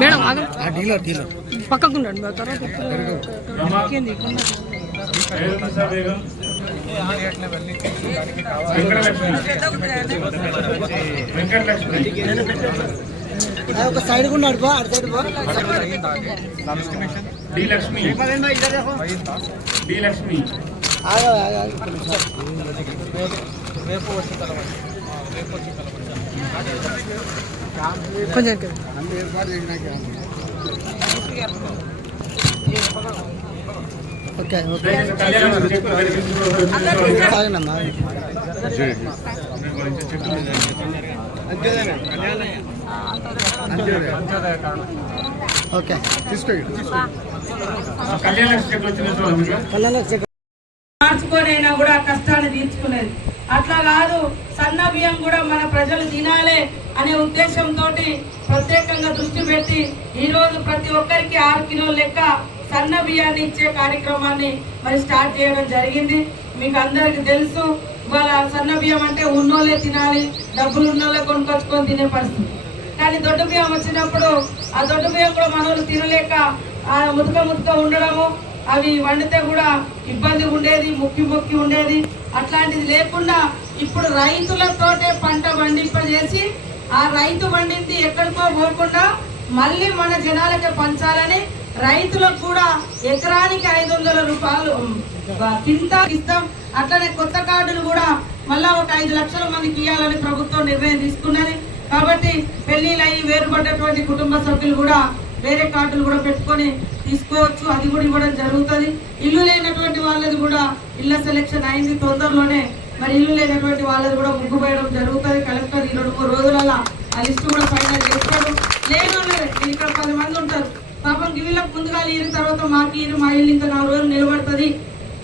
Madam పక్కకుండండి ఒక side ఉన్నాడు బా అటు సైడ్ బా డి లక్ష్మి కొంచెం ఓకే ఓకే ఓకే మార్చుకోనైనా కూడా కష్టాన్ని తీర్చుకునేది. అట్లా కాదు, సన్న బియ్యం కూడా మన ప్రజలు తినాలి అనే ఉద్దేశంతో ప్రత్యేకంగా దృష్టి పెట్టి ఈరోజు ప్రతి ఒక్కరికి 6 కిలోల లెక్క సన్న బియ్యాన్ని ఇచ్చే కార్యక్రమాన్ని మరి స్టార్ట్ చేయడం జరిగింది. మీకు అందరికి తెలుసు, ఇవాళ సన్న బియ్యం అంటే ఉన్నోళ్ళే తినాలి, డబ్బులు ఉన్నోళ్ళే కొనుక్కొచ్చుకొని తినే పరిస్థితి. కానీ దొడ్డు బియ్యం వచ్చినప్పుడు ఆ దొడ్డు బియ్యం కూడా మనోళ్ళు తినలేక ముతక ఉండడము, అవి వండితే కూడా ఇబ్బంది ఉండేది, మొక్కి ఉండేది. అట్లాంటిది లేకుండా ఇప్పుడు రైతులతోటే పంట పండింపజేసి ఆ రైతు పండింది ఎక్కడికో పోకుండా మళ్ళీ మన జనాలకే పంచాలని రైతులకు కూడా ఎకరానికి 500 రూపాయలు కింటా ఇస్తాం. అట్లనే కొత్త కార్డులు కూడా మళ్ళా ఒక 5 లక్షల మందికి ఇవ్వాలని ప్రభుత్వం నిర్ణయం తీసుకున్నది. కాబట్టి పెళ్లిళ్ళయి వేరుపడ్డటువంటి కుటుంబ సభ్యులు కూడా వేరే కార్డులు కూడా పెట్టుకొని తీసుకోవచ్చు, అది కూడా ఇవ్వడం జరుగుతుంది. ఇల్లు లేనటువంటి వాళ్ళది కూడా ఇళ్ల సెలెక్షన్ అయింది తొందరలోనే. మరి ఇల్లు లేనటువంటి వాళ్ళది కూడా ముగ్గుపోయడం జరుగుతుంది. కలెక్టర్ ఈ 2-3 రోజులలో ఆ లిస్టు కూడా ఫైనల్ చేస్తాడు. లేని వాళ్ళే ఇక్కడ 10 మంది ఉంటారు, పాపం వీళ్ళకి ముందుగా ఇరు తర్వాత మాకు ఇరు, మా ఇల్లు ఇంకా 4 రోజులు నిలబడుతుంది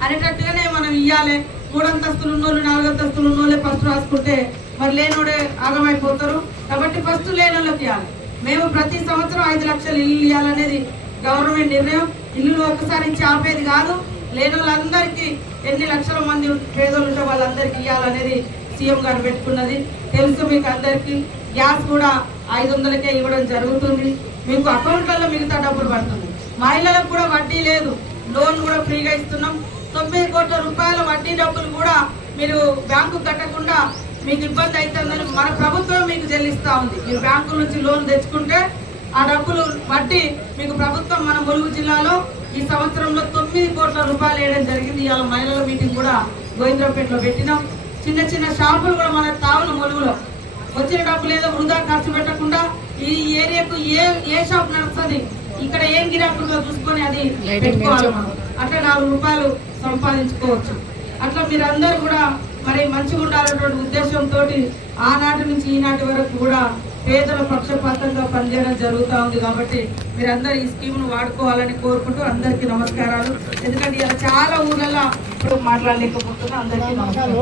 అనేటట్టుగానే మనం ఇవ్వాలి. 3 అంతస్తులు ఉన్నోళ్ళు 4 అంతస్తులు ఉన్నోళ్ళే ఫస్ట్ రాసుకుంటే మరి లేనోడే ఆగమైపోతారు. కాబట్టి ఫస్ట్ లేనోళ్ళకి ఇవ్వాలి. మేము ప్రతి సంవత్సరం 5 లక్షలు ఇల్లు ఇవ్వాలనేది గవర్నమెంట్ నిర్ణయం. ఇల్లులు ఒక్కసారి ఇచ్చి ఆపేది కాదు. లేని వాళ్ళందరికీ ఎన్ని లక్షల మంది పేదలు ఉంటే వాళ్ళందరికీ ఇవ్వాలనేది సీఎం గారు పెట్టుకున్నది. తెలుసు మీకు అందరికీ. గ్యాస్ కూడా 500కే ఇవ్వడం జరుగుతుంది. మీకు అకౌంట్లలో మిగతా డబ్బులు పడుతుంది. మహిళలకు కూడా వడ్డీ లేదు, లోన్ కూడా ఫ్రీగా ఇస్తున్నాం. 90 కోట్ల రూపాయల వడ్డీ డబ్బులు కూడా మీరు బ్యాంకు కట్టకుండా మీకు ఇబ్బంది అవుతుందని మన ప్రభుత్వం మీకు చెల్లిస్తూ ఉంది. మీరు బ్యాంకుల నుంచి లోన్ తెచ్చుకుంటే ఆ డబ్బులు వడ్డీ మీకు ప్రభుత్వం మన ములుగు జిల్లాలో ఈ సంవత్సరంలో 9 కోట్ల రూపాయలు వేయడం జరిగింది. ఇవాళ మహిళల మీటింగ్ కూడా గోవిందరావుపేటలో పెట్టినాం. చిన్న షాపులు కూడా మన తావులు ములుగులో వచ్చిన డబ్బులు ఏదో వృధా ఖర్చు పెట్టకుండా ఈ ఏరియాకు ఏ షాప్ నడుస్తుంది, ఇక్కడ ఏం గిరాకులుగా చూసుకొని అది పెట్టుకోవాలి. అట్లా 4 రూపాయలు సంపాదించుకోవచ్చు. అట్లా మీరందరూ కూడా మరి మంచిగా ఉండాలన్నటువంటి ఉద్దేశంతో ఆనాటి నుంచి ఈనాటి వరకు కూడా పేదల పక్షపాతంగా పనిచేయడం జరుగుతూ ఉంది. కాబట్టి మీరందరూ ఈ స్కీమ్ను వాడుకోవాలని కోరుకుంటూ అందరికీ నమస్కారాలు. ఎందుకంటే ఇలా చాలా ఊళ్ళల్లో ఇప్పుడు మాట్లాడలేకపోతున్నా. అందరికీ నమస్కారం.